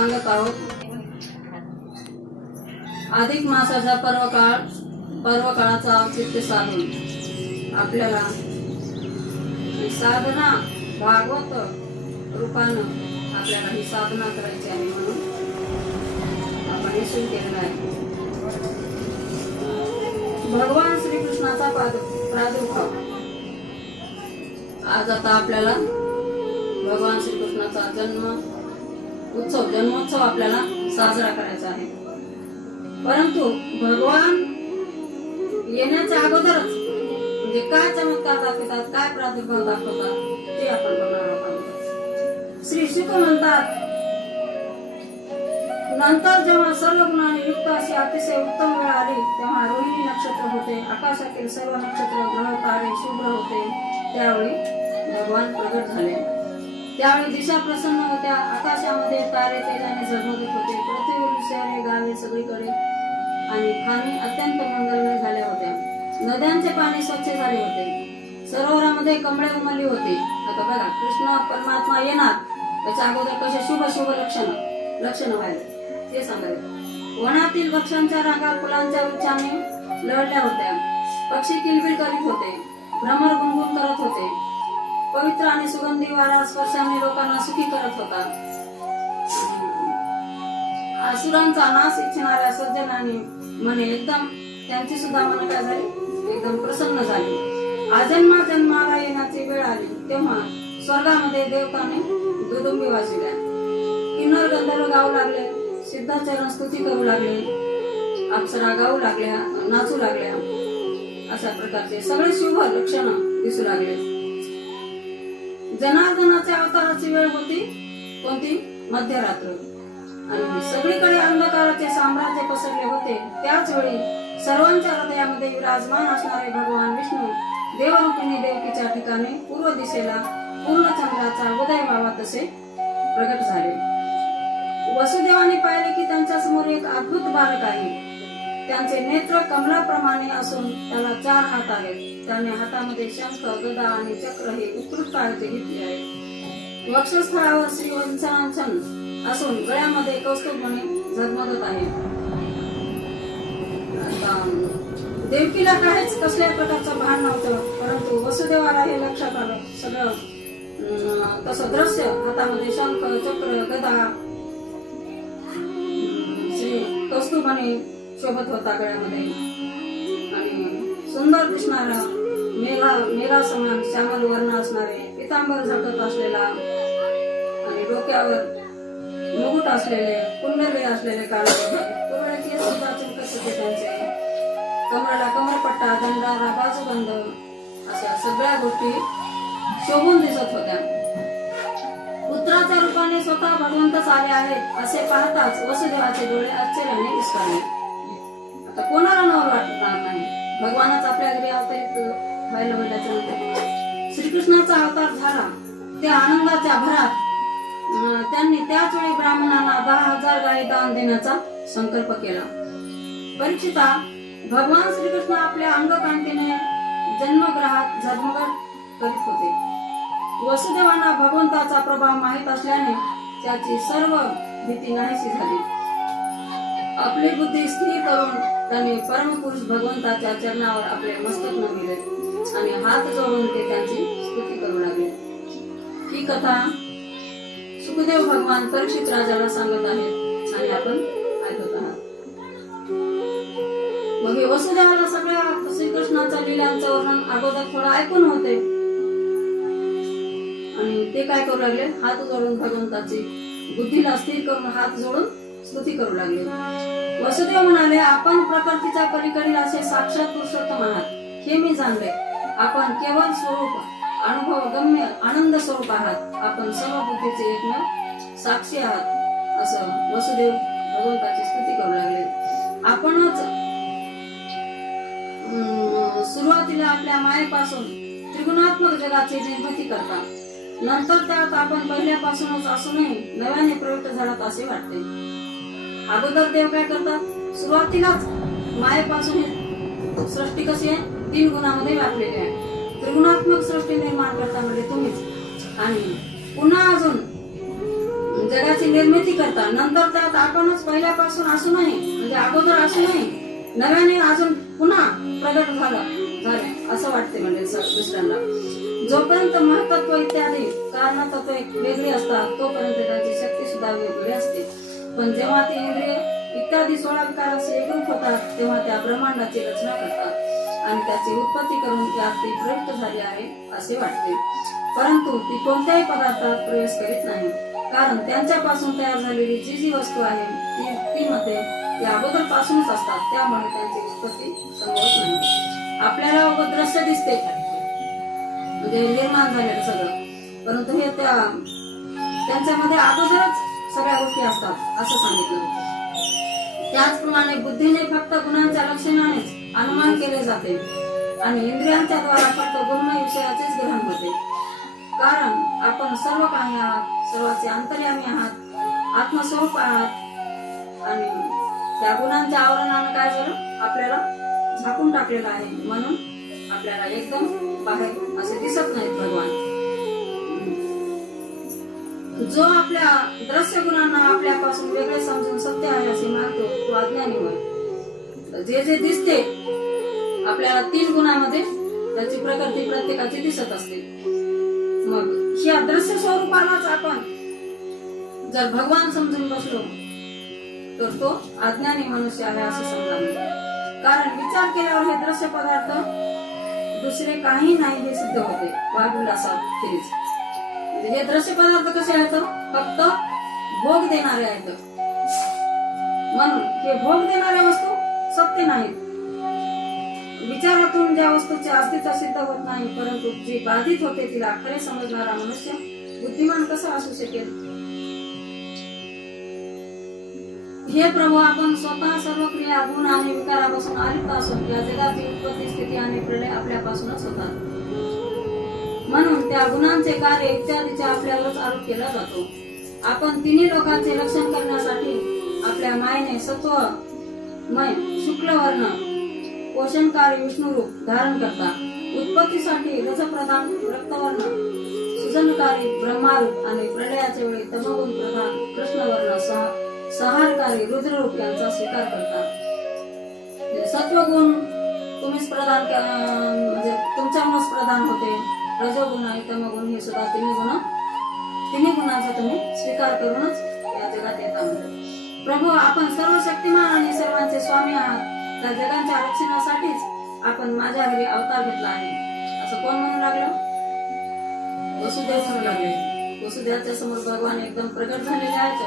सांगत आहोत। अधिक मासाचा पर्व काळाचा औचित्य साधून आपल्याला ही साधना भागवत रूपानं आपल्याला ही साधना करायची आहे, म्हणून आपण हे सुरू केलेलं आहे। भगवान श्रीकृष्णाचा प्रादुर्भाव। आज आता आपल्याला भगवान श्रीकृष्णाचा जन्मोत्सव आपल्याला साजरा करायचा आहे। परंतु भगवान येण्याच्या अगोदरच म्हणजे काय चमत्कार दाखवतात, काय प्रादुर्भाव दाखवतात ते आपण बघणार आहोत। श्री शुक म्हणतात, नंतर जेव्हा सर्व गुणांनी युक्त अशी अतिशय उत्तम वेळ आली, तेव्हा रोहिणी नक्षत्र होते, आकाशातील सर्व नक्षत्र ग्रह तारे शुभ्र होते। त्यावेळी भगवान प्रगट झाले। त्यावेळी दिशा प्रसन्न होत्या, आकाशामध्ये तारे तेजाने झगमगत होते, पृथ्वीवरील शहरे गावे सगळीकडे आणि खाणी अत्यंत मंगलमय झाल्या होत्या। नद्यांचे पाणी स्वच्छ झाले होते, सरोवरामध्ये कमळे उमलली होती। आता बघा, कृष्ण परमात्मा येणार त्याच्या अगोदर कसे शुभ लक्षण व्हायला ते सांगायचे। वनातील वृक्षांच्या रांगा फुलांच्या उच्चाने लढल्या होत्या, पक्षी किलबिल करीत होते, भ्रमर गुणगुण करत होते, पवित्र आणि सुगंधी वारा स्पर्शाने लोकांना सुखी करत होता। असुरांचा नाश इच्छिणाऱ्या सज्जनाने मने एकदम त्यांची सुद्धा मन काय झाली, एकदम प्रसन्न झाली। जन्माला येण्याची वेळ आली, तेव्हा स्वर्गामध्ये देवताने दुदुंबी वाजविल्या, किन्नर गंधर्व गाऊ लागले, सिद्धाचरण स्तुती करू लागले, अप्सरा गाऊ लागल्या, नाचू लागल्या। अशा प्रकारचे सगळे शुभ लक्षण दिसू लागले। जनार्दनाच्या अवताराची वेळ होती कोणती, मध्यरात्र, आणि सगळीकडे अंधकाराचे साम्राज्य पसरले होते। त्याच वेळी सर्वांच्या हृदयामध्ये विराजमान असणारे भगवान विष्णू देवरूपिणी देवकीच्या ठिकाणी पूर्व दिशेला पूर्णचंद्राचा उदय व्हावा तसे प्रगट झाले। वसुदेवाने पाहिले की त्यांच्या समोर एक अद्भुत बालक आहे। त्यांचे नेत्र कमलाप्रमाणे असून त्याला 4 हात आहेत। त्याने हातामध्ये शंख, गदा आणि चक्र हे उत्कृष्ट आयुध घेतले आहे। वक्षस्थळावर श्रीवंशनांचन असून गळ्यामध्ये कौस्तुभमणी झगमगत आहे। देवकीला काहीच कसल्याच प्रकारचं भान नव्हतं, परंतु वसुदेवाला हे लक्षात आलं। सगळं तसं दृश्य, हातामध्ये शंख, चक्र, गदा, श्री कौस्तुभमणी शोभत होता गळ्यामध्ये, आणि सुंदर दिसणारा मेघा समान श्यामल वर्ण असणारे पितांबर झळकत असलेला आणि डोक्यावर मुकुट असलेले, कुंडले असलेले काळे कोवळे केस सुद्धा चमकत होते त्यांचे, कमराला कमरपट्टा, दंडाला बाजूबंद, अशा सगळ्या गोष्टी शोभून दिसत होत्या। पुत्राच्या रूपाने स्वतः भगवंतच आले आहेत असे पाहताच वसुदेवाचे डोळे आश्चर्याने विस्फारले। आता कोणाला नवल वाटणार नाही, भगवानच आपल्या घरी अवतरित व्हायला म्हटल्याच्यानंतर श्रीकृष्णाचा अवतार झाला। त्या आनंदाच्या भरात त्यांनी त्याच वेळी ब्राह्मणांना 10,000 गायी दान देण्याचा संकल्प केला। परीक्षिता, भगवान श्रीकृष्ण आपल्या अंगकांतीने जन्मग्रहात झगमगत करीत होते। वसुदेवांना भगवंताचा प्रभाव माहीत असल्याने त्याची सर्व भीती नाहीशी झाली। आपली बुद्धी स्थिर करून त्यांनी परमपुरुष भगवंताच्या चरणावर आपले मस्तक नमिले आणि हात जोडून ते त्यांची स्तुती करू लागले। ही कथा सुखदेव भगवान परीक्षित राजाला सांगत आहेत आणि आपण ऐकत आहात। मग हे वसुदेवाला सगळ्या श्रीकृष्णाच्या लीलांचं वर्णन अगोदर थोडं ऐकून होते, आणि ते काय करू लागले, हात जोडून भगवंताची बुद्धीला स्थिर करून हात जोडून स्तुती करू लागले। वसुदेव म्हणाले, आपण प्रकृतीच्या पलीकडील असे साक्षात पुरुषोत्तम आहात हे मी जाणले। आपण केवळ स्वरूप, अनुभव गम्य आनंद स्वरूप आहात। आपण सर्व बुद्धीचे एकमेव साक्षी आहात, असं वसुदेव भगवंताची स्तुती करू लागले। आपणच सुरुवातीला आपल्या मायेपासून त्रिगुणात्मक जगाची निर्मिती करता, नंतर त्यात आपण पहिल्यापासूनच असूनही नव्याने प्रवृत्त झालात असे वाटते। अगोदर देव काय करतात, सुरुवातीलाच मायेपासून सृष्टी कशी आहे, 3 गुणामध्ये व्यापलेली आहे। त्रिगुणात्मक सृष्टी निर्माण करता म्हणजे तुम्हीच, आणि पुन्हा अजून जगाची निर्मिती करता, नंतर त्यात आपणच पहिल्यापासून असू नये, म्हणजे अगोदर असू नये, नव्याने अजून पुन्हा प्रगट झालं असं वाटते म्हणजे दुसऱ्यांना. जोपर्यंत महत्त्व इत्यादी कारण तत्व वेगळी असतात तोपर्यंत त्याची शक्ती सुद्धा वेगळी असते. पण जेव्हा ती इंद्रिय इत्यादी 16 विकारांशी एकरूप होतात तेव्हा त्या ब्रह्मांडाची रचना करतात आणि त्याची उत्पत्ती करून त्यात ती प्रयुक्त झाली आहे असे वाटते. परंतु ती कोणत्याही पदार्थात प्रवेश करीत नाही, कारण त्यांच्यापासून तयार झालेली जी जी वस्तू आहे ती मध्ये या अगोदर पासूनच असतात, त्यामुळे त्यांची उत्पत्ती संभवत नाही. आपल्याला दृश्य दिसते म्हणजे निर्माण झालेलं सगळं, परंतु हे त्यांच्यामध्ये अगोदरच सगळ्या गोष्टी असतात असं सांगितलं. त्याचप्रमाणे बुद्धीने फक्त गुणांच्या लक्षणानेच अनुमान केले जाते आणि इंद्रियांच्या द्वारा फक्त गुणमय विषयाचेच ग्रहण होते. कारण आपण सर्व काही आहात, सर्वांचे अंतर्यामी आहात, आत्मस्वरूप आहात आणि त्या गुणांच्या आवरणानं काय झालं आपल्याला झाकून टाकलेलं आहे, म्हणून आपल्याला एकदम बाहेर असे दिसत नाहीत भगवान. जो आपल्या दृश्य गुणांना आपल्यापासून वेगळे समजून सत्य आहे असे मानतो तो अज्ञानी होय. जे जे दिसते आपल्याला 3 गुणामध्ये त्याची प्रकृती प्रत्येकाची दिसत असते. मग ह्या दृश्य स्वरूपालाच आपण जर भगवान समजून बसलो तर तो अज्ञानी मनुष्य आहे असं समजावे. कारण विचार केल्यावर हे दृश्य पदार्थ दुसरे काही नाही हे सिद्ध होते वादविलासाखेरीज. हे दृश्य पदार्थ कसे आहेत, फक्त भोग देणारे आहेत. म्हणून हे भोग देणाऱ्या वस्तू सत्य नाहीत. विचारातून ज्या वस्तूचे अस्तित्व सिद्ध होत नाही, परंतु जी बाधित होते तिला खरे समजणारा मनुष्य बुद्धिमान कसा असू शकेल. हे प्रभू, आपण स्वतः सर्व क्रिया गुण आणि विकारापासून आलिप्त असून या जगाची उत्पत्ती स्थिती आणि प्रलय आपल्यापासूनच होतात. म्हणून त्या गुणांचे कार्य इत्यादीचा आपल्यावरच आरोप केला जातो. आपण तिन्ही लोकांचे रक्षण करण्यासाठी आपल्या मायेने सत्वमय शुक्लवर्ण पोषणकारी विष्णुरूप धारण करता. उत्पत्तीसाठी रजप्रधान रक्तवर्ण सुजनकारी ब्रह्मारूप आणि प्रलयाच्या वेळी तमगुण प्रधान कृष्णवर्ण संहारकारी रुद्ररूप यांचा स्वीकार करता. सत्वगुण तुम्हीच प्रदान म्हणजे तुमच्यामुळेच प्रदान होते. रजोगुण आणि तमगुण हे सुद्धा तिन्ही गुणांचा तुम्ही स्वीकार करूनच या जगात येता. प्रभू, आपण सर्व शक्तिमान आणि सर्वांचे स्वामी आहात. त्या जगांच्या रक्षणासाठीच आपण माझ्या घरी अवतार घेतला आहे असं कोण म्हणू लागलं? वसुदेव म्हणू लागले. वसुदेवाच्या समोर भगवान एकदम प्रगट झालेले आहेत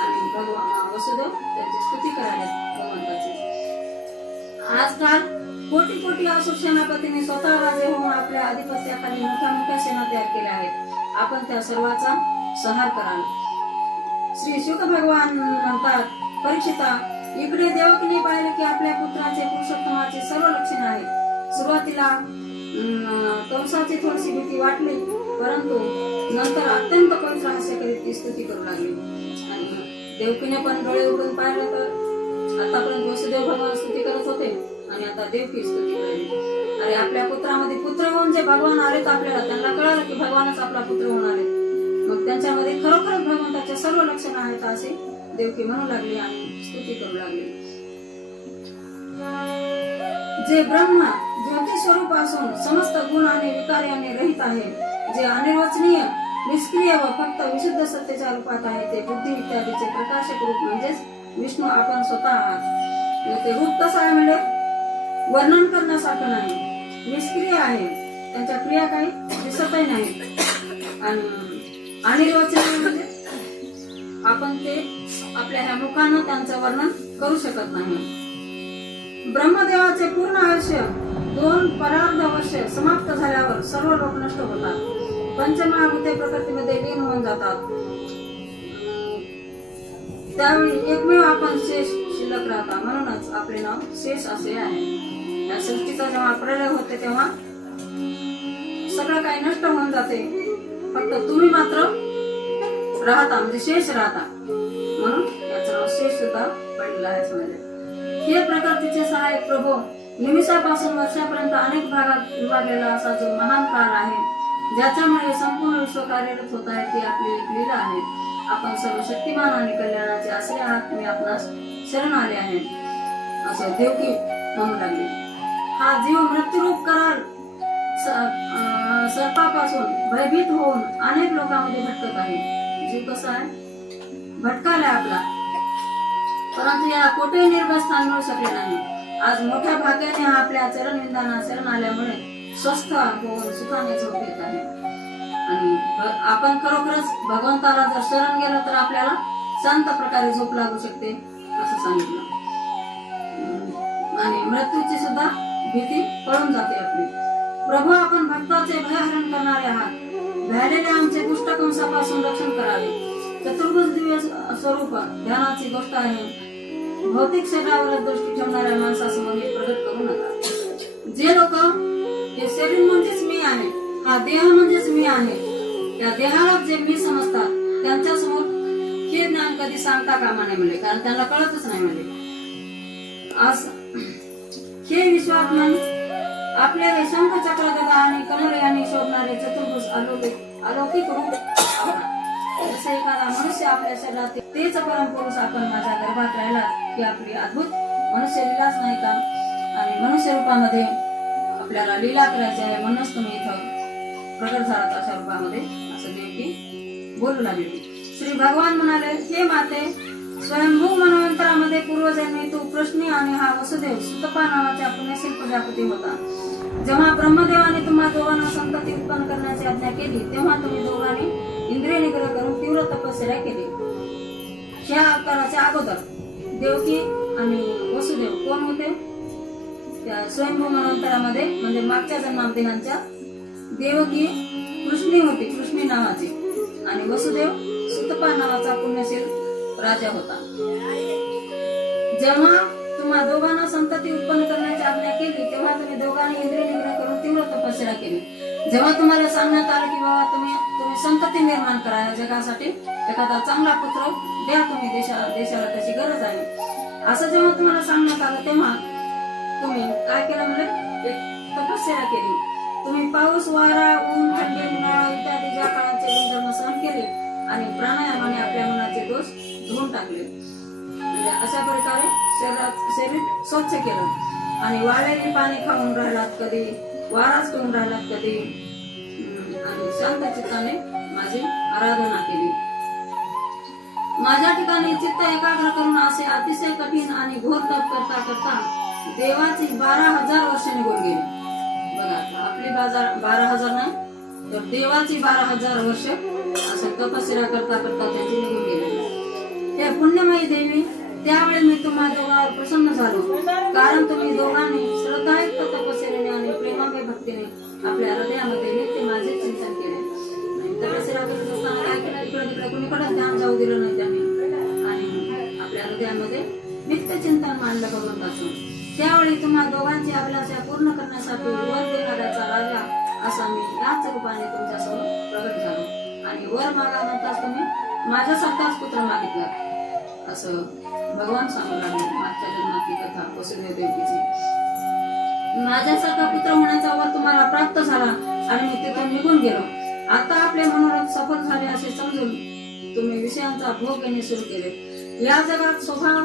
आणि भगवान वसुदेव त्यांची स्तुती करायला भगवंताची. आजकाल कोटी कोटी असुर सेनापतींनी स्वतः राजे होऊन आपल्या आधिपत्याखाली मोठ्या मोठ्या सेना तयार केल्या आहेत. आपण त्या सर्वांचा संहार कराल. श्री शुक भगवान म्हणतात, परीक्षिता, इकडे देवकीने पाहिले की आपल्या पुत्राचे पुरुषोत्तमाचे सर्व लक्षणे आहेत. सुरुवातीला कंसाची थोडीशी भीती वाटली, परंतु नंतर अत्यंत पवित्र हास्य करीत ती स्तुती करू लागली. आणि देवकीने पण डोळे उघडून पाहिलं तर आतापर्यंत वसुदेव भगवान स्तुती करत होते आणि आता देवकी स्तुती करायची. अरे, आपल्या पुत्रामध्ये पुत्र होऊन जे भगवान आलेत आपल्याला, त्यांना कळालं की भगवानच आपला पुत्र होणार आहे. मग त्यांच्यामध्ये खरोखरच भगवंताचे सर्व लक्षण आहेत असे देवकी म्हणू लागली आणि स्तुती करू लागली. जे ब्रह्म ज्योती स्वरूप असून समस्त गुण आणि विकार याने रहित आहे, जे अनिर्वचनीय निष्क्रिय व फक्त विशुद्ध सत्तेच्या रूपात आहे, ते बुद्धी इत्यादीचे प्रकाशक रूप म्हणजेच विष्णू आपण स्वतः आहात. ते रूप कसं आहे म्हणजे वर्णन करण्यासारखं नाही, निष्क्रिय आहे, त्यांच्या क्रिया काही दिसतही नाही. आणि अनिर्वचनीय म्हणजे आपण ते आपल्या ह्या मुखानं त्यांचं वर्णन करू शकत नाही. ब्रह्मदेवाचे पूर्ण आयुष्य 2 परार्ध वर्ष समाप्त झाल्यावर सर्व लोक नष्ट होतात. पंचमहाभूते प्रकृतीमध्ये लीन होऊन जातात. त्यावेळी एकमेव आपण शेष शिल्लक राहता. म्हणूनच आपले नाव शेष असे आहे. या सृष्टीचा जेव्हा प्रलय होते तेव्हा सगळं काही नष्ट होऊन जाते, फक्त तुम्ही मात्र राहता, म्हणजे शेष राहता. म्हणून याचं नाव शेष सुद्धा पडलेलं आहे. म्हणजे हे प्रकृतीचे सहाय्यक प्रभू, निमिषापासून वर्षापर्यंत अनेक भागात विभागलेला असा जो महान काळ आहे, ज्याच्यामुळे संपूर्ण विश्व कार्यरत होत आहे, ती आपली एक लीला आहे. आपण सर्व शक्तिमान आणि कल्याणाचे असले आहात, मी आपणास शरण आले आहे, असं देवकी म्हणू लागले. हा जीव मृत्यूरूप करार सर्पापासून भयभीत होऊन अनेक लोकांमध्ये भटकत आहे. जीव कसा आहे, भटकालाय आपला, परंतु याला कोठेही निर्भय स्थान मिळू शकले नाही. आज मोठ्या भाग्याने हा आपल्या चरणविंदांना शरण आल्यामुळे स्वस्थ होऊन सुखाने झोप येत आहे. आणि आपण खरोखरच भगवंताला जर शरण गेलो तर आपल्याला शांत प्रकारे झोप लागू शकते असं सांगितलं. आणि मृत्यूची सुद्धा भीती पळून जाते आपली. प्रभू, आपण भक्ताचे भयहरण करणारे आहात. भ्यालेल्या आमचे दुष्टकंसापासून रक्षण करावे. चतुर्भुज दिव्य स्वरूप ध्यानाची गोष्ट आहे. भौतिक शरीरावर दृष्टी ठेवणाऱ्या माणसासमोर हे प्रगट करू नका. जे लोक हे शरीर म्हणजेच मी आहे, हा देह म्हणजेच मी आहे, त्या देहाला जे मी समजतात त्यांच्यासमोर हे ज्ञान कधी सांगता कामा नये म्हणले, कारण त्यांना कळतच नाही म्हणले. आज हे विश्वात्मन आपले शंख चक्र गदा आणि कमल यांनी शोभणारे चतुर्भुज अलौकिक रूप जसे एखादा मनुष्य आपल्या शरीरात तेच परमपुरुष आपण माझ्या गर्भात राहिला की आपली अद्भुत मनुष्य लीलाच नाही का. आणि मनुष्य रूपामध्ये आपल्याला लीला करायची आहे, म्हणूनच तुम्ही इथं प्रगट झालात अशा रूपामध्ये, असं देवकी बोलू लागले. श्री भगवान म्हणाले, हे माते, स्वयंभू मनवंतरामध्ये पूर्वजन्मी तू कृष्णी आणि हा वसुदेव सुतपा नावाच्या पुण्यशील प्रजापती होता. जेव्हा ब्रह्मदेवाने तुम्हा दोघांना संतती उत्पन्न करण्याची आज्ञा केली तेव्हा तुम्ही दोघांनी इंद्रिय निग्रह करून तीव्र तपश्चर्या केली. ह्या अवताराच्या अगोदर देवकी आणि वसुदेव कोण होते? त्या स्वयंभू मनवंतरामध्ये म्हणजे मागच्या जन्मामध्ये ह्यांच्या देवकी कृष्णी होती, कृष्णी नावाची, आणि वसुदेव सुतपा नावाचा पुण्यशील राजा होता. जेव्हा तुम्हा दोघांना संतती उत्पन्न करण्याची आज्ञा केली तेव्हा तुम्ही दोघांनी इंद्रिय निग्रह करून तीव्र तपश्चर्या केली. जेव्हा तुम्हाला सांगण्यात आलं की बाबा तुम्ही संतती निर्माण करा, या जगासाठी एखादा चांगला पुत्र द्या, तुम्ही देशाला त्याची गरज आहे, असं जेव्हा तुम्हाला सांगण्यात आलं तेव्हा तुम्ही काय केलं म्हणजे तपश्चर्या केली. तुम्ही पाऊस, वारा, ऊन, थंडी, उन्हाळा इत्यादी ज्या काळांचे गुणधर्म सहन केले आणि प्राणायामाने आपल्या मनाचे दोष धुवून टाकले. म्हणजे अशा प्रकारे शरीर स्वच्छ केलं आणि वाळलेले पाणी खाऊन राहिलात कधी, वाराच करून राहिलात कधी, आणि शांत चित्ताने माझी आराधना केली. माझ्या ठिकाणी चित्त एकाग्र करून असे अतिशय कठीण आणि घोर तप करता करता देवाची 12,000 वर्ष निघून गेली. बघा, आपली 12,000 नाही तर देवाची 12,000 वर्ष असं तपश्चर्या करता करता त्यांची निघून गेली. हे पुण्यमयी देवी, त्यावेळी मी तुम्हा दोघांवर प्रसन्न झालो, कारण तुम्ही दोघांनी श्रद्धायुक्त तपश्चर्याने आणि प्रेमामय भक्तीने आपल्या हृदयामध्ये नित्य माझे चिंतन केले. तपश्चर्या करत असताना काय केलं, इकडे तिकडे कुणीकडे ध्यान जाऊ दिलं नाही त्यांनी, आणि आपल्या हृदयामध्ये नित्य चिंतन मांडलं भगवंताचं. त्यावेळी तुम्हा दोघांची अभिलाषा पूर्ण करण्यासाठी वर देणाऱ्याचा राजा असा मी याच रूपाने तुमच्यासमोर प्रगट झालो, आणि वर मागा म्हणताच तुम्ही माझ्यासारखाच पुत्र मागितला, असं भगवान सांगू लागले. मागच्या जन्मातली कथा वसुदेव देवकीची. माझ्यासारखा पुत्र होण्याचा वर तुम्हाला प्राप्त झाला आणि मी तिथून निघून गेलो. आता आपले मनोरथ सफल झाले असे समजून तुम्ही विषयांचा भोग घेणे सुरू केले. या जगात स्वभाव,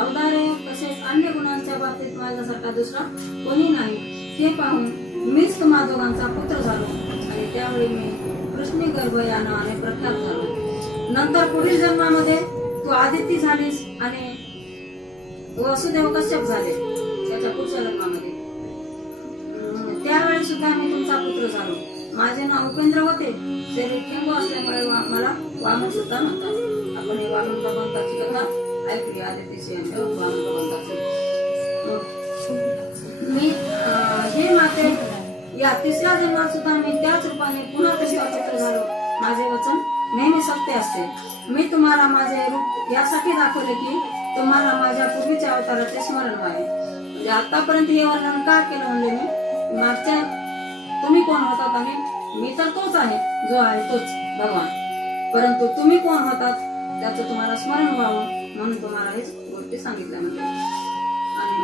अवदार्य तसेच अन्य गुणांच्या बाबतीत माझ्यासारखा दुसरा कोणी नाही हे पाहून मीच तुम्हा दोघांचा पुत्र झालो, आणि त्यावेळी मी कृष्णी गर्भ या नावाने प्रख्यात झालो. नंतर पुढील जन्मामध्ये तू आदिती झालीस आणि वसुदेव कश्यप झाले त्याच्या पुढच्या जन्मामध्ये. त्यावेळी सुद्धा मी तुमचा पुत्र झालो. माझे नाव उपेंद्र होते. शरीर ठेंगू असल्यामुळे मला वामन सुद्धा म्हणतात. आपण हे वामन भगवंताची कथा ऐकली, आदितीची वामन भगवंताची. मी हे माते, या तिसऱ्या जन्मात सुद्धा मी त्याच रूपाने पुन्हा कशा पुत्र झालो. माझे वचन नेहमी सत्य असते. मी तुम्हाला माझे रूप यासाठी दाखवले की तुम्हाला माझ्या पूर्वीच्या अवताराचे स्मरण व्हावे. म्हणजे आतापर्यंत हे वर्णन का केलं म्हणजे मी मागच्या तुम्ही कोण होतात आणि मी तर तोच आहे जो आहे तोच भगवान, परंतु तुम्ही कोण होतात त्याचं तुम्हाला स्मरण व्हावं म्हणून तुम्हाला हेच गोष्टी सांगितल्या. म्हणजे आणि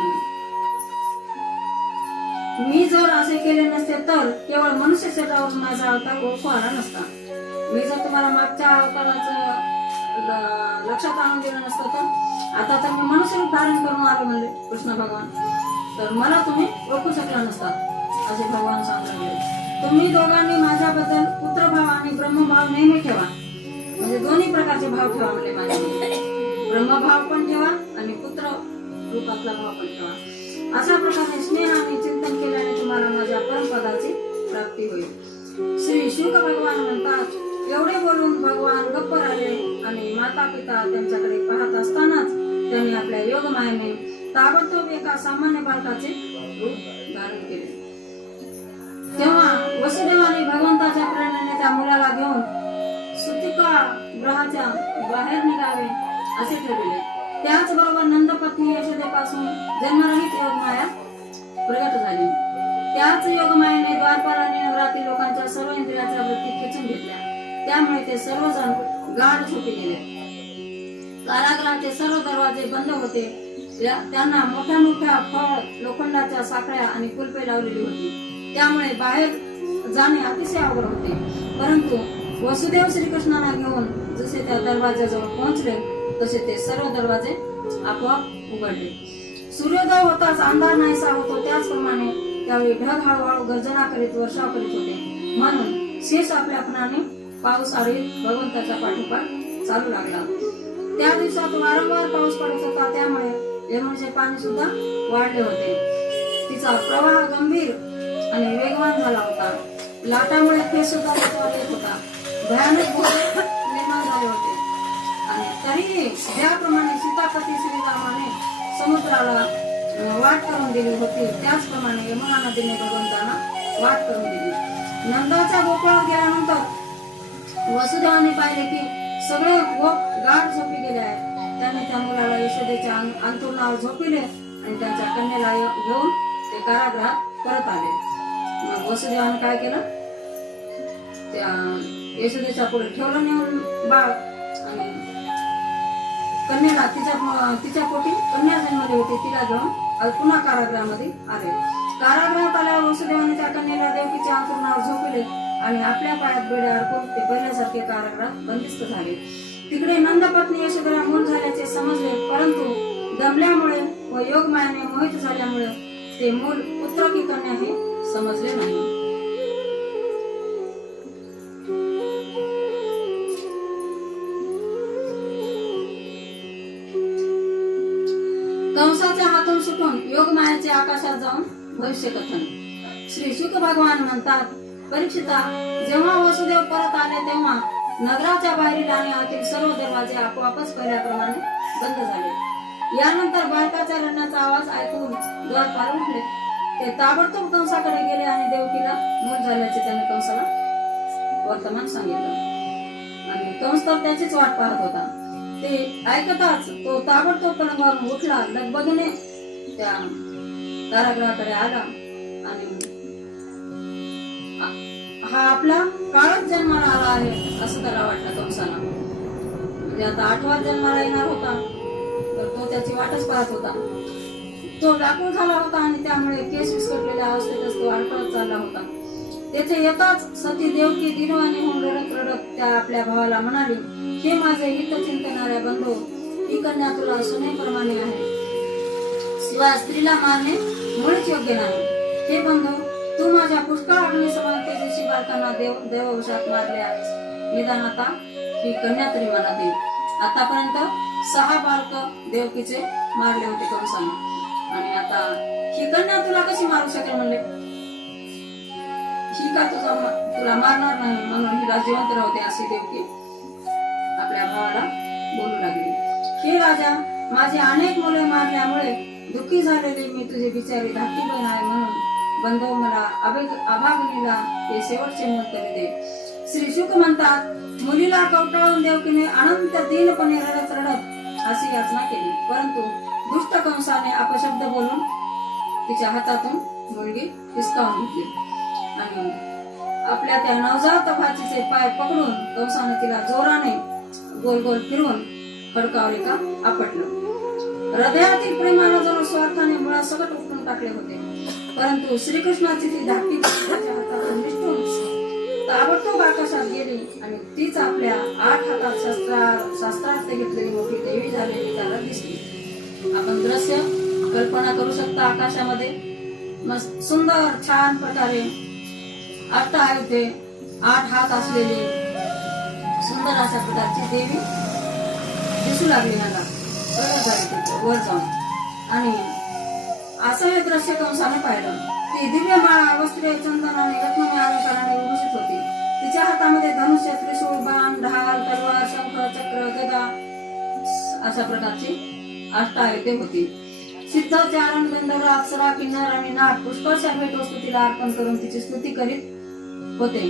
मी जर असे केले नसते तर केवळ मनुष्य शरीरावर माझा अवतार ओळखू आला नसता. मी जर तुम्हाला मागच्या अवताराचं लक्षात आणून दिलं नसतं तर आता तर मी मनुष्य रूप धारण करून आलो म्हणले कृष्ण भगवान, तर मला तुम्ही ओळखू शकला नसता असे भगवान सांगू लागले. तुम्ही दोघांनी माझ्याबद्दल पुत्रभाव आणि ब्रह्मभाव नेहमी ठेवा, म्हणजे दोन्ही प्रकारचे भाव ठेवा म्हणले माझ्यामध्ये, ब्रह्मभाव पण ठेवा आणि पुत्र रूपातला भाव पण ठेवा. अशा प्रकारे स्नेह आणि चिंतन केल्याने तुम्हाला माझ्या परमपदाची प्राप्ती होईल. श्री शुक भगवान म्हणतात, एवढे बोलून भगवान गप्प राहिले आणि माता पिता त्यांच्याकडे पाहत असतानाच त्यांनी आपल्या योगमायेने ताबडतोब एका सामान्य बालकाचे रूप धारण केले. तेव्हा वसुदेवाने भगवंताच्या प्रेरणेने त्या मुलाला घेऊन सुतिका ग्रहाच्या बाहेर निघावे असे ठरविले. त्याचबरोबर नंदपत्नी यशोदेपासून जन्मरहित योगमाया प्रगट झाली. त्याच योगमायेने द्वारपाल आणि नगरातील लोकांच्या सर्व इंद्रियाच्या वृत्ती खेचून घेतल्या. त्यामुळे ते सर्वजण गाढ झोपी गेले. कारागृहाचे सर्व दरवाजे बंद होते. त्यांना मोठ्या मोठ्या फळ लोखंडाच्या साखळ्या आणि कुलपे लावलेली होती. त्यामुळे बाहेर जाणे अतिशय अवघड होते. परंतु वसुदेव श्रीकृष्णांना घेऊन जसे त्या दरवाजाजवळ पोहोचले तसे ते सर्व दरवाजे आपोआप उघडले. सूर्योदय होताच अंधार नाहीसा होतो, त्याचप्रमाणे त्यावेळी ढग हळूहळू गर्जना करीत वर्षाव करीत होते. म्हणून शेष आपल्या पणाने पाऊस आढळीत भगवंताच्या पाठोपाठ चालू लागला. त्या दिवसात वारंवार पाऊस पडत होता, त्यामुळे यमुनेचे पाणी सुद्धा वाढले होते. तिचा प्रवाह गंभीर आणि वेगवान झाला होता. लाटामुळे फेस सुद्धा येत होता. भयानक भूकंप निर्माण झाले होते. आणि तरीही ज्याप्रमाणे सीतापती श्रीरामाने समुद्राला वाट करून दिली होती, त्याचप्रमाणे यमुना नदीने भगवंतांना वाट करून दिली. नंदाच्या गोकुळात गेल्यानंतर वसुदेवाने पाहिले की सगळे गोप गाढ झोपी गेले आहेत. त्याने त्या मुलाला यशोदेच्या अंथरुणावर झोपिले आणि त्यांच्या कन्येला घेऊन ते कारागृहात परत आले. मग वसुदेवाने काय केलं, त्या यशोदेच्या पुढे ठेवलं नेऊन बाळ आणि कन्याला तिच्या पोटी कन्या जन्मली होती, तिला घेऊन पुन्हा कारागृहामध्ये आले. कारागृहात आल्यावर वसुदेवाने त्या कन्येला देवकीच्या अंथरुणावर झोपले आणि आपल्या पायात बेड्या अडकून ते पहिल्यासारखे कारागृहात बंदिस्त झाले. तिकडे नंदपत्नी यशोदेला मूल झाल्याचे समजले, परंतु दमल्यामुळे व योगमायाने मोहित झाल्यामुळे ते मूल पुत्र की कन्या हे समजले नाही. कंसाच्या हातून सुटून योगमायाचे आकाशात जाऊन भविष्य कथन. श्री शुक भगवान म्हणतात, परीक्षिता, जेव्हा वसुदेव परत आले तेव्हा नगराच्या बाहेरील आणि आतील सर्व दरवाजे आपोआपच पहिल्याप्रमाणे बंद झाले. यानंतर बालकाच्या रडण्याचा आवाज ऐकून द्वारपाल उठले. ते ताबडतोब कंसाकडे गेले आणि देवकीला मूल झाल्याचे त्याने कंसाला वर्तमान सांगितलं आणि कंस तर त्याचीच वाट पाहत होता. ते ऐकताच तो ताबडतोब पलंगावरून उठला, लगबगीने त्या कारागृहाकडे आला आणि हा आपला काळच जन्माला आला आहे असं त्याला वाटलं कंसाला. म्हणजे आता 8वा जन्माला येणार होता, तर तो त्याची वाटच पाहत होता. तो व्याकुळ झाला होता आणि त्यामुळे केस विस्कटलेल्या अवस्थेतच तो अडकळत चालला होता. तेथे येताच सती देवकी दिनवाणी होऊन रडत रडत त्या आपल्या भावाला म्हणाली, हे माझे हित चिंतणाऱ्या बंधू, ही कन्या तुला सुनेप्रमाणे आहे, शिवाय स्त्रीला मारणे मुळीच योग्य नाही. हे बंधू, तू माझ्या पुष्कळ अग्नी समान तेजस्वी बालकांना देववशात मारले आहेस. निदान आता ही कन्या तरी मला दे. आतापर्यंत 6 बालक देवकीचे मारले होते कंसाने आणि आता ही कन्या तुला कशी मारू शकेल म्हणले. ही का तुला मारणार नाही म्हणून हिला जिवंत राहते अशी देवकी आपल्या भावाला बोलू लागली. हे राजा, माझे अनेक मुले मारल्यामुळे दुःखी झालेली मी तुझी बिचारी धाकटी बहीण आहे, म्हणून बंधू मला अभागिनीला हे शेवटचे मूल तरी दे. श्री शुक म्हणतात, मुलीला कवटाळून देवकीने अनंत दीनपणे रडत रडत अशी याचना केली, परंतु दुष्ट कंसाने अपशब्द बोलून तिच्या हातातून मुलगी हिसकावून घेतली आणि आपल्या त्या नवजात भाचीचे पाय पकडून कंसाने तिला जोराने गोल गोल फिरवून खडकावर एका आपटलं. हृदयातील प्रेमाला जणू स्वार्थाने मुळासकट उपटून टाकले होते, परंतु श्रीकृष्णाची ती धाकटी त्याच्या हातातून निसटून ताबडतोब आकाशात गेली आणि तीच आपल्या 8 हातात शास्त्रार्थ घेतलेली मोठी देवी झालेली त्याला दिसली. आपण दृश्य कल्पना करू शकता. आकाशामध्ये मस्त सुंदर छान प्रकारे अष्टआयुधे 8 हात असलेली सुंदर अशा प्रकारची देवी दिसू लागली मला वर जाऊन. आणि असं हे दृश्य कंसाने पाहिलं. ती दिव्य वस्त्रे चंदन आणि रत्नमय अलंकाराने विभूषित होती. तिच्या हातामध्ये धनुष्य, त्रिशूळ, बाण, ढाल, तलवार, शंख, चक्र, गदा अशा प्रकारची अष्टआयुधे होती. सिद्ध, चारण, गंधर्व, अप्सरा, किन्नर आणि नाग पुष्कळशा भेटवस्तू तिला अर्पण करून तिची स्तुती करीत होते.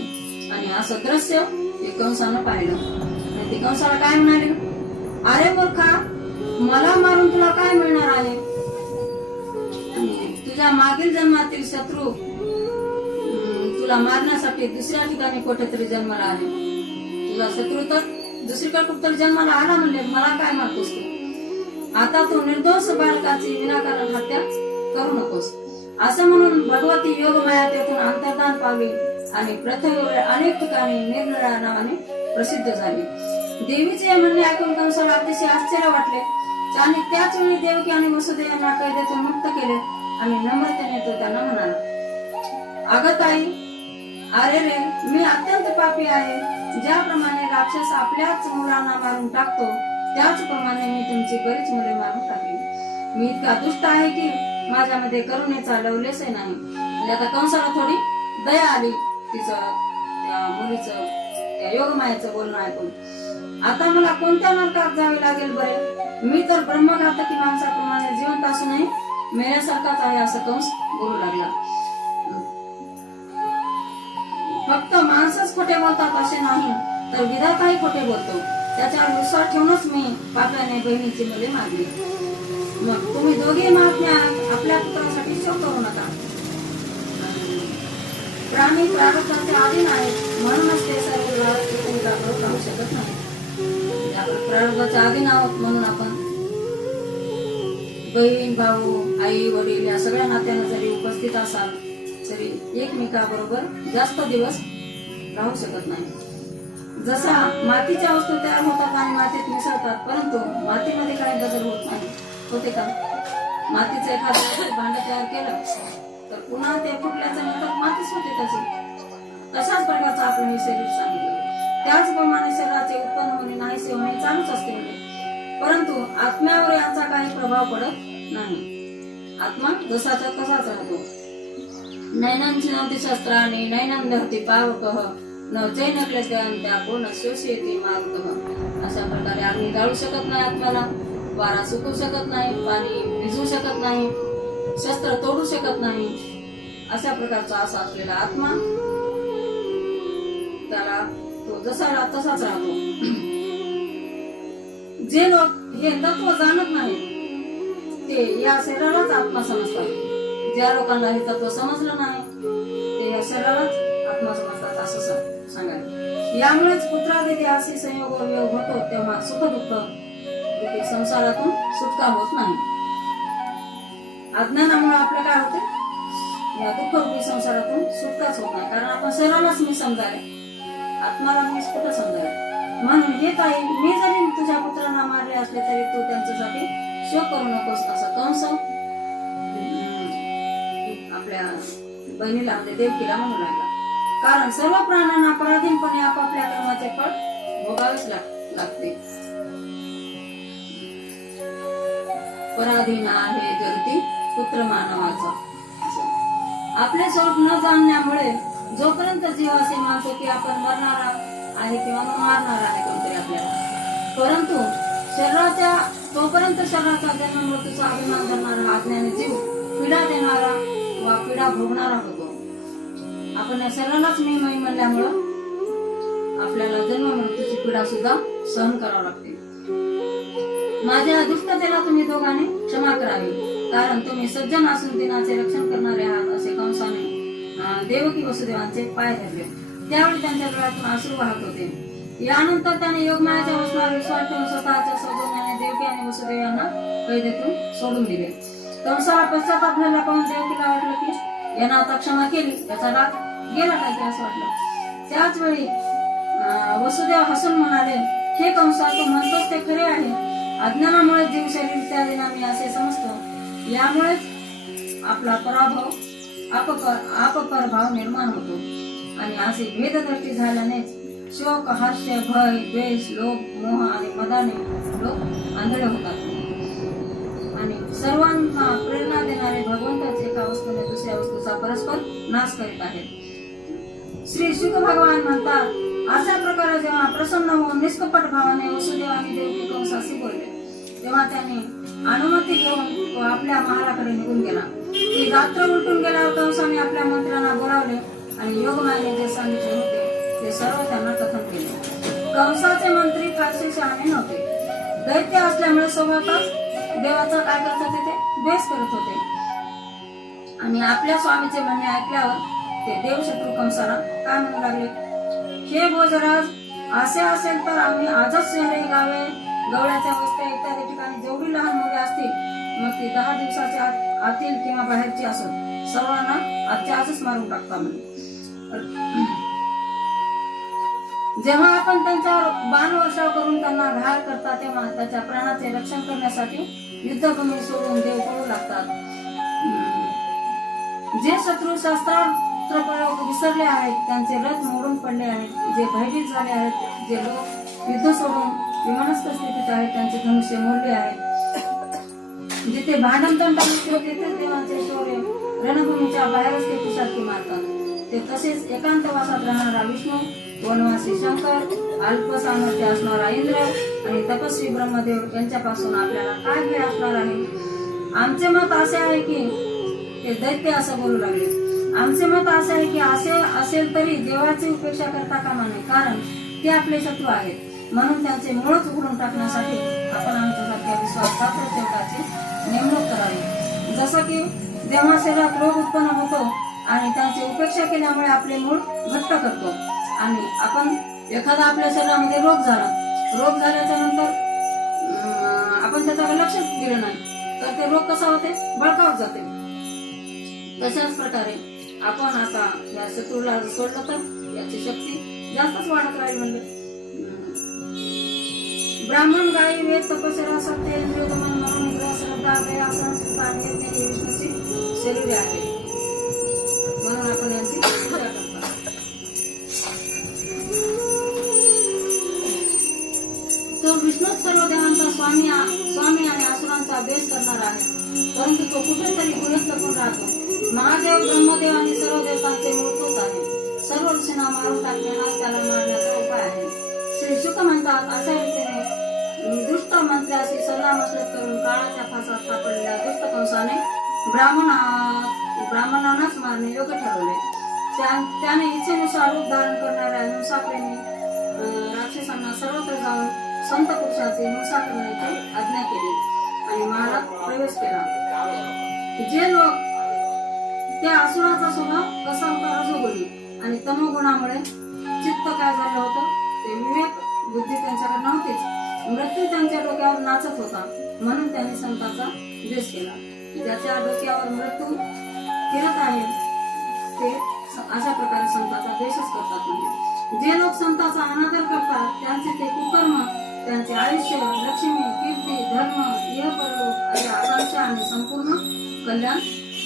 आणि असं दृश्य ते कंसानं पाहिलं. आणि ती कंसाला काय म्हणाली, अरे मूर्खा, मला मारून तुला काय मिळणार आहे? तुझ्या मागील जन्मातील शत्रू तुला मारण्यासाठी दुसऱ्या ठिकाणी कुठेतरी जन्माला आले. तुझा शत्रू तर दुसरीकडे कुठेतरी जन्माला आला म्हणले, मला काय मारतोस तू? आता तू निर्दोष बालकाची विनाकारण हत्या करू नकोस. असं म्हणून भगवती योगमाया तेथून अंतर्धान पावली आणि प्रथम अनेक ठिकाणी निरनिळ्या नावाने प्रसिद्ध झाली. देवीचे म्हणणे ऐकून कंसाला अतिशय आश्चर्य वाटले. आणि त्याच वेळी देवकी आणि वसुदेवांना कैदेतून मुक्त केले आणि नम्रतेने तो त्यांना म्हणाला, अगं ताई, अरे रे, मी अत्यंत पापी आहे. ज्याप्रमाणे राक्षस आपल्याच मुलांना मारून टाकतो त्याचप्रमाणे मी तुमची बरीच मुले मारून टाकली. मी इतका दुष्ट आहे की माझ्यामध्ये करुणेचा लवलेसही नाही. म्हणजे आता कंसाला थोडी दया आली तिचं त्या मुलीचं त्या योगमायेचं बोलणं ऐकून. आता मला कोणत्या नरकात जावे लागेल बरे? मी तर ब्रह्मघातकी माणसाप्रमाणे जिवंत असूनही मेल्यासारखाच आहे असं कंस बोलू लागला. फक्त माणसच खोटे बोलतात असे नाही, तर विधाताही खोटे बोलतो. त्याच्यावर विश्वास ठेवूनच मी पाप्याने बहिणीची मुले मारली. मग तुम्ही दोघे महात्म्या आपल्या पुत्रासाठी शोक करू नका. प्राणी प्रारब्धाचे अधीन आहेत, म्हणूनच ते सर्व एकमेकांवर राहू शकत नाही. आपण प्रारब्धाच्या अधीन आहोत म्हणून आपण बहीण, भाऊ, आई, वडील या सगळ्या नात्यांना जरी उपस्थित असाल तरी एकमेकाबरोबर जास्त दिवस राहू शकत नाही. जसा मातीच्या वस्तू तयार होतात आणि मातीत मिसळतात, परंतु मातीमध्ये काही बदल होत नाही, होते का? मातीचं एखादं भांड तयार केलं तर पुन्हा ते फुटल्याचं नंतर मातीच होते तशी. तशाच प्रकारचं आपलं हे शरीर सांगितलं. त्याचप्रमाणे शरीराचे उत्पन्न होणे, नाहीसे होणे चालूच असते, परंतु आत्म्यावर याचा काही प्रभाव पडत नाही. आत्मा जसाचा तसाच राहतो. नैनं छिनोति शस्त्राणि नैनं दहति पावकः न चैन क्लेशयन्त्या पूर्ण शोषयति मारुतः. अशा प्रकारे अग्नी जाळू शकत नाही आत्म्याला, वारा सुकू शकत नाही, पाणी भिजवू शकत नाही, शस्त्र तोडू शकत नाही. अशा प्रकारचा असा असलेला आत्मा त्याला तो जसा तसाच राहतो. जे लोक हे तत्व जाणत नाही ते या शरीरालाच आत्मा समजतात. ज्या लोकांना हे तत्व समजलं नाही ते या शरीरालाच आत्मा समजतात असं सांगायचं. यामुळेच पुत्रादिती असे संयोग वियोग होतो तेव्हा सुख दुःख रूपी संसारातून सुटका होत नाही. अज्ञानामुळे आपलं काय होते, या दुःख रूपी संसारातून सुटकाच होत नाही. कारण आपण शरीरालाच मी समजायला, आत्माला मी कुठं समजायला. म्हणून हे ताई, मी जरी तुझ्या पुत्रांना मारले असले तरी तू त्यांच्यासाठी शोक करू नकोस असं कंस आपल्या बहिणीला म्हणजे देवकीला म्हणू लागला. कारण सर्व प्राण्यांना पराधीनपणे आपापल्या कर्माचे फळ भोगावेच लागते. पराधीन आहे जगती पुत्र मानवाचा. आपले स्वरूप न जाणण्यामुळे जोपर्यंत जीव असे मानतो की आपण मरणारा आहे किंवा मारणार आहे कोणतरी आपल्याला, परंतु शरीराच्या तोपर्यंत शरीराचा जन्म मृत्यूचा अभिमान धरणारा अज्ञानी जीव पीडा देणारा वा पीडा भोगणारा होतो. आपण या शरीरालाच मी म्हणल्यामुळं आपल्याला जन्म मृत्यूची पीडा सुद्धा सहन करावी लागते. माझ्या दुष्टतेला तुम्ही दोघांनी क्षमा करावी, कारण तुम्ही सज्जन असून दिनाचे रक्षण करणारे आहात असे कंसाने देवकी वसुदेवांचे पाय धरले. त्यावेळी त्यांच्या डोळ्यातून अश्रू वाहत होते. यानंतर त्याने योगमायाच्या वचनावर विश्वास ठेवून स्वतःच्या सौजन्याने देवकी आणि वसुदेव यांना कैदेतून सोडून दिले. कंसाला पश्चाताप झाला पाहून देवकीला वाटलं की यांना आता क्षमा केली, याचा राग गेला काय की असं वाटलं. त्याच वेळी वसुदेव हसून म्हणाले, हे कंसा, तू म्हणतोस ते खरे आहे. अज्ञानामुळे जीव शरीर इत्यादींना मी असे समजतो. यामुळेच आपला पराभव अपपरभाव निर्माण होतो आणि असे भेददृष्टी झाल्यानेच शोक, हास्य, भय, द्वेष, लोभ, मोह आणि मदाने लोक आंधळे होतात आणि सर्वांना प्रेरणा देणारे भगवंतच एका वस्तूने दुसऱ्या वस्तूचा परस्पर नाश करीत आहेत. श्री शुक भगवान म्हणतात, अशा प्रकारे जेव्हा प्रसन्न होऊन निष्कपट भावाने वसुदेव आणि देवकी कंसाशी बोलले, तेव्हा त्यांनी अनुमती घेऊन तो आपल्या महालाकडे निघून गेला. ती रात्र उलटून गेल्यावर कंसाने आपल्या मंत्र्यांना बोलावले आणि योगमायेने जे सांगितले होते ते सर्व त्यांना कथन केले. कंसाचे मंत्री फारसे शहाणे नव्हते. दैत्य असल्यामुळे स्वभावतच देवाचा काय करत होते ते द्वेष करत होते आणि आपल्या स्वामीचे म्हणणे ऐकल्यावर ते देवशत्रू कंसाला काय म्हणू लागले, हे भोजराज, असे असेल तर आम्ही आजच शहरे, गावे, गवळ्याच्या वस्त्या इत्यादी ठिकाणी जेवढी लहान मुले असतील, मग ती 10 दिवसाच्या आतील किंवा बाहेरची असत, सर्वांना आजच्या आजच मारून टाकता म्हणे. जेव्हा आपण त्यांच्यावर बाणवर्षाव करून त्यांना घायल करता, तेव्हा त्याच्या प्राणाचे रक्षण करण्यासाठी युद्धभूमी सोडून देव पळू लागतात. जे शत्रू शस्त्रास्त्र प्रयोग विसरले आहेत, त्यांचे रथ मोडून पडले आहेत, जे भयभीत झाले आहेत, जे लोक युद्ध सोडून विमनस्थ स्थितीत आहेत, त्यांचे धनुष्य मोडले आहेत. जिथे भांडण तंटा नसतो तेथे देवांचे शौर्य रणभूमीच्या बाहेरच ते पिशाची मारतात. ते तसेच एकांतवासात राहणारा विष्णू, वनवासी शंकर, अल्प सामर्थ्य असणारा इंद्र आणि तपस्वी ब्रह्मदेव यांच्यापासून आपल्याला काय भय असणार आहे. आमचे मत असे आहे की ते दैत्य असं बोलू लागले. आमचे मत असे आहे की असे असेल तरी देवाची उपेक्षा करता कामा नये, कारण ते आपले शत्रू आहेत. म्हणून त्यांचे मूळच उघडून टाकण्यासाठी आपण आमच्यासारख्या विश्वासपात्र सेवकाची नेमणूक करावी. जसं की जेव्हा शरीरात रोग उत्पन्न होतो आणि त्यांची उपेक्षा केल्यामुळे आपले मूळ घट्ट करतो आणि आपण एखादा आपल्या शरीरामध्ये रोग झाल्याच्या नंतर आपण त्याच्याकडे लक्षच दिलं नाही तर ते रोग कसा होते, बळकावत जाते. तशाच प्रकारे आपण आता या शत्रूला सोडलं तर याची शक्ती जास्तच वाढत राहील. म्हणजे ब्राह्मण, गायी, वेद, तपस्या, सत्य, इंद्रियोगमन, मनोनिग्रह, श्रद्धा, दया, सहनशीलता आणि यज्ञ ही विष्णूची शरीरे आहे. म्हणून आपण यांची पूजा करतो. तो विष्णू सर्व देवांचा स्वामी आणि असुरांचा द्वेष करणार आहे, परंतु तो कुठेतरी गुहेत लपून राहतो. महादेव, ब्रह्मदेव आणि सर्व देवतांचे मूळ तोच आहे. सर्व ऋषींना मारून टाकणे हाच त्याला मारण्याचा उपाय आहे. श्री शुक म्हणतात, अशा रीतीने दुष्ट मंत्र्याशी सल्लामसलत करून काळाच्या फासात सापडलेल्या दुष्ट कंसाने ब्राह्मणांनाच मारणे योग्य ठरवले. त्याने इच्छेनुसार रूप धारण करणाऱ्या हिंसाप्रेमी राक्षसांना सर्वत्र जाऊन संत पुरुषाचे हिंसा करण्याची आज्ञा केली आणि महालात प्रवेश केला. जे लोक त्या असुराचा स्वभाव कसा होता, रजोगुणी आणि तमोगुणामुळे चित्त काय झालं होतं, ते विवेक बुद्धी त्यांच्याकडे नव्हतीच. मृत्यू त्यांच्या डोक्यावर नाचत होता, म्हणून त्यांनी संतांचा द्वेष केला. ज्याच्या डोक्यावर मृत्यू फिरत आहे ते अशा प्रकारे संतांचा द्वेषच करतात. म्हणजे जे लोक संतांचा अनादर करतात त्यांचे ते कुकर्म, त्यांचे आयुष्य, लक्ष्मी, कीर्ती, धर्म, इहपरलोक अशी आकांक्षा आणि संपूर्ण कल्याण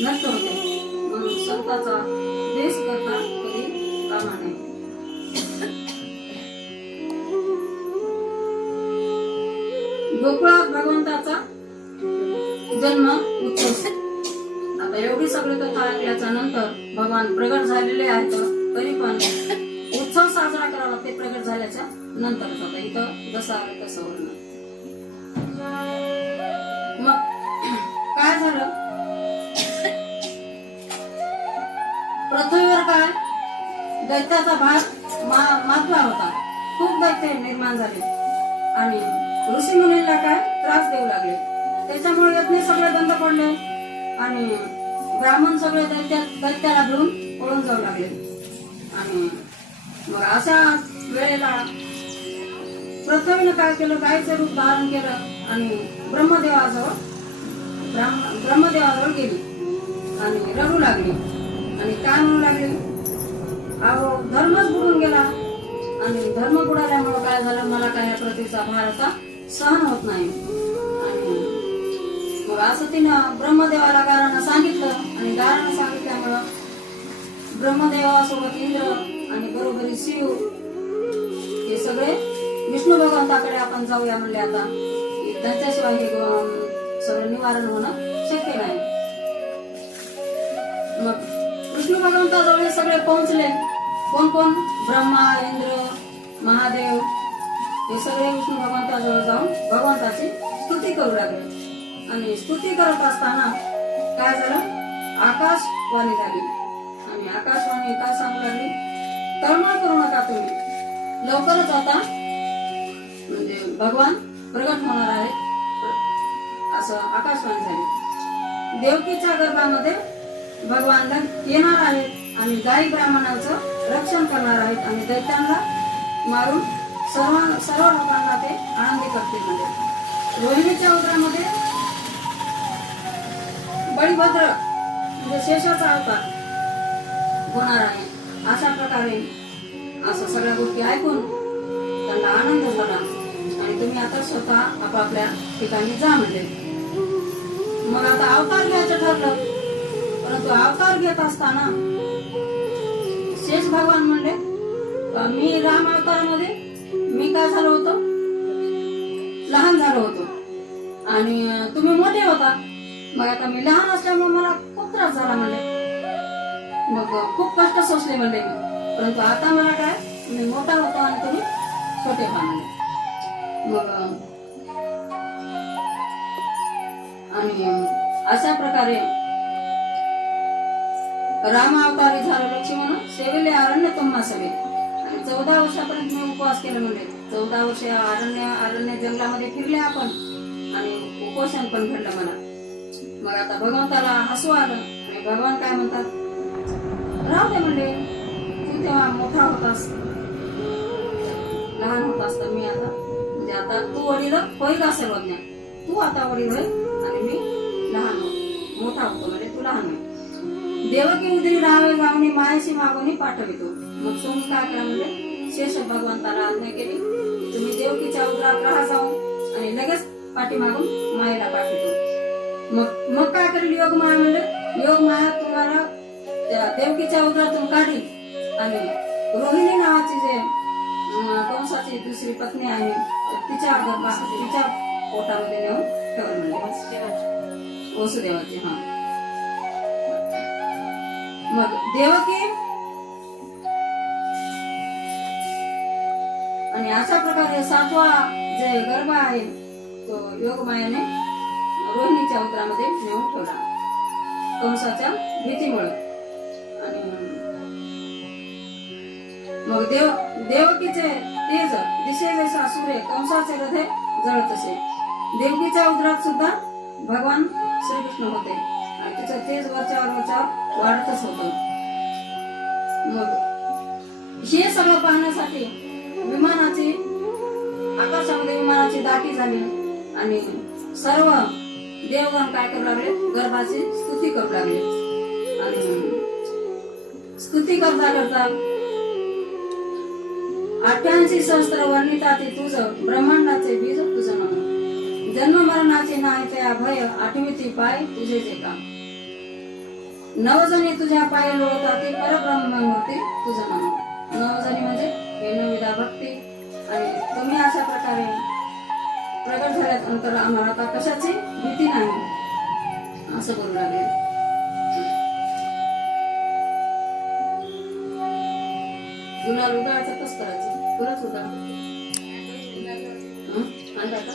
नष्ट होते. म्हणून संतांचा द्वेष करता कधी कामा नये. गोकुळात भगवंताचा जन्म उत्सव. आता एवढी सगळी कथा ऐकल्याच्या नंतर भगवान प्रगट झालेले आहेत, तरी पण उत्सव साजरा करावा ते प्रगट झाल्याच्या नंतरच. आता इथं जसं आलं तसं वर्ण. मग काय झालं, पृथ्वीवर काय दैत्याचा भाग मातला होता. खूप दैत्य निर्माण झाले आणि ऋषी मुनींना काय त्रास देऊ लागले. त्याच्यामुळे यज्ञ सगळे बंद पडले आणि ब्राह्मण सगळे दैत्याला घेऊन पळून जाऊ लागले. आणि मग अशा वेळेला पृथ्वीनं काय केलं, गायीचं रूप धारण केलं आणि ब्रह्मदेवाजवळ गेली आणि रडू लागली आणि काय म्हणू लागली, अहो धर्मच बुडून गेला आणि धर्म बुडाल्यामुळे काय झालं, मला काय या प्रतीचा भार आता सहन होत नाही. आणि मग असं तिनं ब्रह्मदेवाला गारानं सांगितलं आणि गारानं सांगितल्यामुळं ब्रह्मदेवासोबत इंद्र आणि बरोबरी शिव हे सगळे विष्णू भगवंताकडे आपण जाऊया म्हणले. आता त्यांच्याशिवाय हे सगळं निवारण होणं शक्य नाही. मग विष्णू भगवंताजवळ सगळे पोहोचले. कोण कोण? ब्रह्मा, इंद्र, महादेव हे सगळे विष्णू भगवंताजवळ जाऊन भगवंताची स्तुती करू लागले. आणि स्तुती करत असताना काय झालं, आकाशवाणी झाली. आणि आकाशवाणी काय सांगू लागली, तळमळ करू नका तुम्ही, लवकरच आता म्हणजे भगवान प्रगट होणार आहेत, असं आकाशवाणी झाली. देवकीच्या गर्भामध्ये भगवान येणार आहेत आणि गाई ब्राह्मणाचं रक्षण करणार आहेत आणि दैत्यांना मारून सर्व लोकांना ते आनंदी करतील. म्हणजे रोहिणीच्या उदरामध्ये बळीभद्र म्हणजे शेषाचा अवतार होणार आहे. अशा प्रकारे असं सगळ्या गोष्टी ऐकून त्यांना आनंद झाला आणि तुम्ही आता स्वतः आपापल्या ठिकाणी जा म्हणले. मग आता अवतार घ्यायचं ठरलं. परंतु अवतार घेत असताना शेष भगवान म्हणले, मी राम अवतारामध्ये मी काय झालो होतो, लहान झालो होतो आणि तुम्ही मोठे होता. मग आता मी लहान असल्यामुळे मला खूप त्रास झाला म्हणले, मग खूप कष्ट सोसले म्हणले मी. परंतु आता मला काय, मी मोठा होतो आणि तुम्ही छोटे व्हा म्हणले. मग आणि अशा प्रकारे राम अवतारी झालं लक्ष्मण सेवेले अरण्य तुम्हा सवे. आणि 14 वर्षापर्यंत मी उपवास केला म्हणले. 14 वर्ष अरण्य जंगलामध्ये फिरले आपण आणि उपोषण पण घडलं मला. मग आता भगवंताला हसू आलं आणि भगवान काय म्हणतात, राहू दे म्हणले, तू तेव्हा मोठा होतास, लहान होतास, तर मी आता म्हणजे आता तू वडील होईल का सर्वज्ञ, तू आता वडील होईल आणि मी लहान मोठा होतो म्हणजे तू लहान होईल. देवकी उदरी राहावे गावनी मायाशी मागवणी पाठवितो. मग तुम्ही काय करा म्हणजे शेष भगवंताला आज्ञा केली, तुम्ही देवकीच्या उदरात राहा जाऊन आणि लगेच पाठीमागून मायेला पाठवितो. मग काय करेल योग माया म्हणले, योग माया तुम्हाला त्या देवकीच्या उदरातून काढी आणि रोहिणी नावाची जे कंसाची दुसरी पत्नी आहे तिच्या पोटामध्ये नेऊन ठेवलं म्हणले, वसुदेवाची. हा, मग देवकी आणि अशा प्रकारे 7वा जे गर्भ आहे तो योगमायाने रोहिणीच्या उदरामध्ये नेऊन ठेवला कंसाच्या भीतीमुळे. आणि मग देवकीचे तेज दिशेले सूर्य कंसाचे हृदय जळत असे. देवकीच्या उदरात सुद्धा भगवान श्रीकृष्ण होते आणि तिचं तेज वरच्यावर वाढतच होतं. मग हे सगळं पाहण्यासाठी आकाशामध्ये विमानाची दाटी झाली आणि सर्व देवगण काय करू लागले, गर्भाची स्तुती करू लागले. आणि स्तुती करता करता 88 सहस्त्र वर्णिताते तुझं ब्रह्मांडाचे बीज तुझं नाव, जन्म मरणाचे नाही त्या भय, 8वी पाय तुझे जे का, 9 जणी तुझ्या पाय लोळतात परब्रह्म मूर्ती तुझं नाव. 9 जणी म्हणजे हे 9विधा भक्ती. आणि तुम्ही अशा प्रकारे प्रगट झाल्यानंतर आम्हाला आता कशाची भीती नाही असं बोलू लागले. गुलाल उधळायचं कस करायचं, पुरच उधळ आणता का,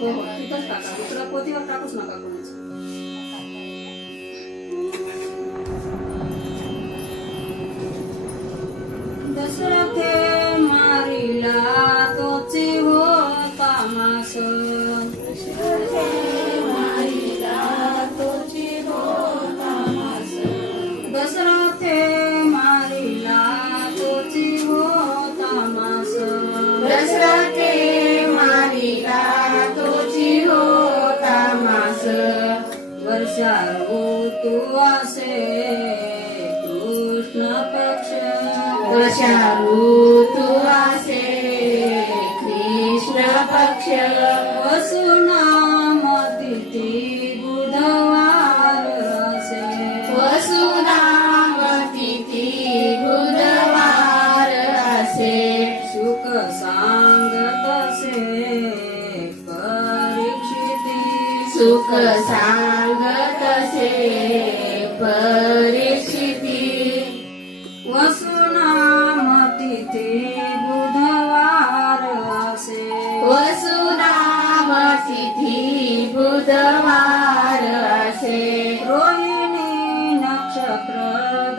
हो हो तिथंच टाका, दुसऱ्या पोतीवर टाकूच नका कोणाचं. दशरथे मारिला तोची होता मास, दशरथे मारिला तोची होता मास, दशरथे मारिला तोची होता मास, दशरथे मारिला तोची होता मास, वर्षा ऋतू असे कृष्ण पक्ष, वर्षा ऋतू असे कृष्ण पक्ष वसुनाम तिथी बुधवार असे वसुनाम तिथी बुधवार असे सुख सांगत असे परीक्षिती सुख सांगत असे परीक्षिती वसुनाम तिथी बुधवार असे वसुनाम तिथी बुधवार असे रोहिणी नक्षत्र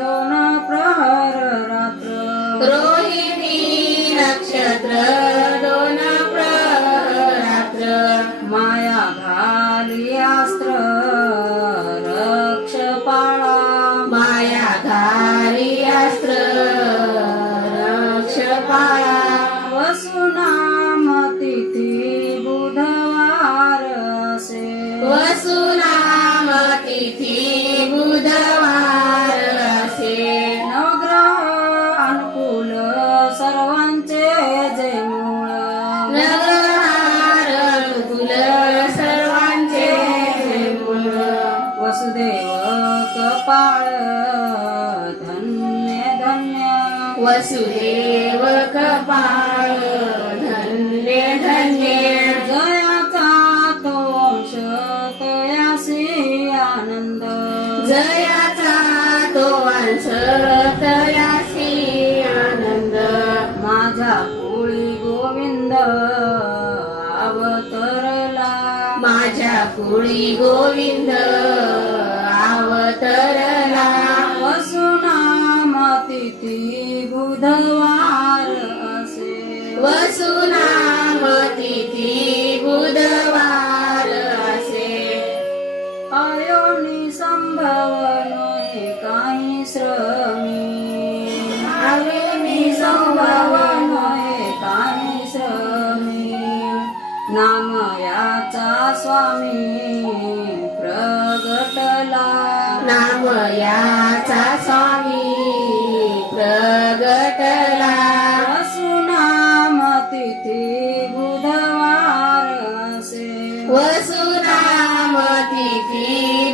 दोन प्रहर रात्र रोहिणी नक्षत्र दोन प्ररात्र माया घाली अस्त्र रक्ष पाळा माया घारी अस्त्र रक्ष पाळा वसुनाम तिथी बुधवार असे वसुनाम तिथी बुधवार असे नवग्रह अनुकूल सर्वांचे जय मूळ नगरहार कुल सर्वांचे मूळ वसुदेव कपाळ धन्य धन्य वसुदेव कपाळ धन्य धन्य जयाचा तो अंश तयासी आनंद जयाचा तो अंश तयासी आनंद माझ्या कुळी गोविंद अवतरला माझ्या कुळी गोविंद अवतरला वसुनाम तिथी बुधवार असे वसुनाम तिथी बुधवार असे अयोनी संभवन काही श्रमी अयोनी संभवन काही श्रमी नाम याचा स्वामी प्रगटला नाम याचा स्वामी प्रगटला वसुनाम तिथी बुधवार असे वसुनाम तिथी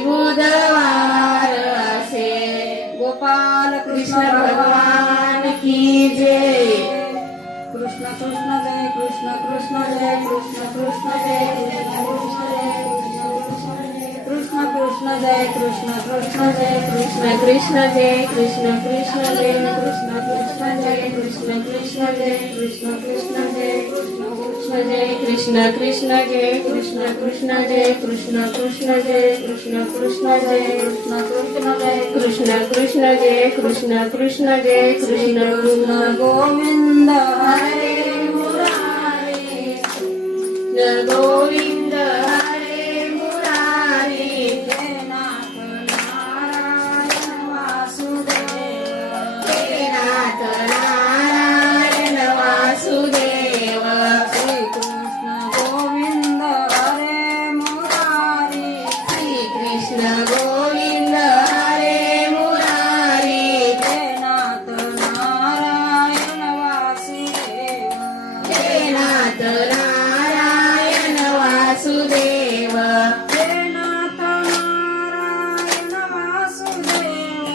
बुधवार असे गोपाल कृष्ण भगवान की जय कृष्ण कृष्ण जय कृष्ण कृष्ण जय कृष्ण कृष्ण जय कृष्ण कृष्ण जय कृष्ण कृष्ण जय कृष्ण कृष्ण जय कृष्ण कृष्ण जय कृष्ण कृष्ण जय कृष्ण कृष्ण जय कृष्ण कृष्ण जय कृष्ण कृष्ण जय कृष्ण कृष्ण जय कृष्ण कृष्ण जय कृष्ण कृष्ण जय कृष्ण कृष्ण जय कृष्ण कृष्ण जय कृष्ण कृष्ण जय कृष्ण कृष्ण गोविंद हरे मुरारी न गोविंद हरे मुरारी जय नाथ नारायण वासुदेव हे नाथ नारायण वासुदेव श्री कृष्ण गोविंद हरे मुरारी श्री कृष्ण गोविंद हरे मुरारी जय नाथ नारायण वासुदेव हे नाथ नारायण वासुदेव जय नाथ नारायण वासुदेव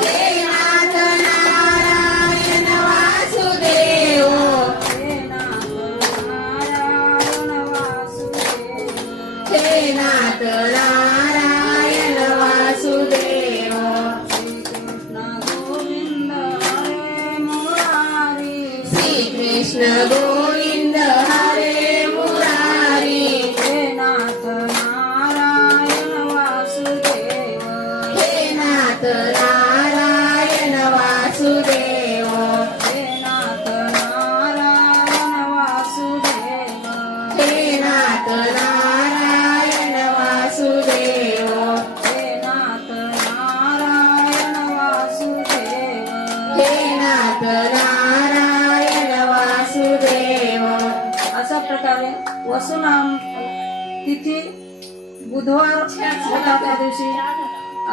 हे नाथ नारायण वासुदेव जय नाथ नारायण वासुदेव हे नाथ नारायण वासुदेव श्री कृष्ण गोविंद हरे मुरारी श्री कृष्ण गोविंद हरे मुरारी हे नाथ नारायण वासुदेव हे नाथ नारायण वासुदेव हे नाथ नारायण वासुदेव हे नाथ नारायण वासुदेव हे नाथ नारायण वासुदेव हे नाथ नारायण वासुदेव अशा प्रकारे वसुनाम तिथी बुधवार होता त्या दिवशी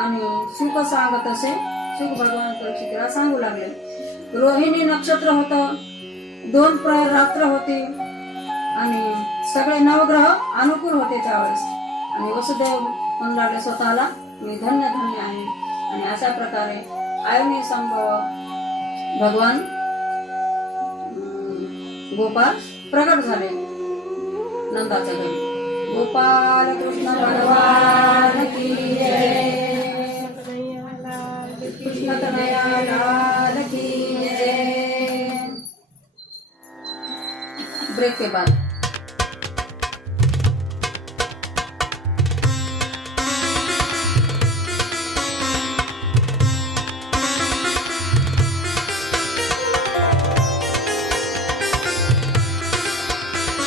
आणि सुख सांगत असे सुख भगवान परीक्षितीला सांगू लागले रोहिणी नक्षत्र होतं, 2 प्रहर रात्र होती आणि सगळे नवग्रह अनुकूल होते त्यावेळेस. आणि वसुदेव म्हणू लागले स्वतःला, मी धन्य धन्य आहे. आणि अशा प्रकारे आयुनी संभव भगवान गोपाळ प्रगट झाले नंदाच्या घरी. गोपाल कृष्ण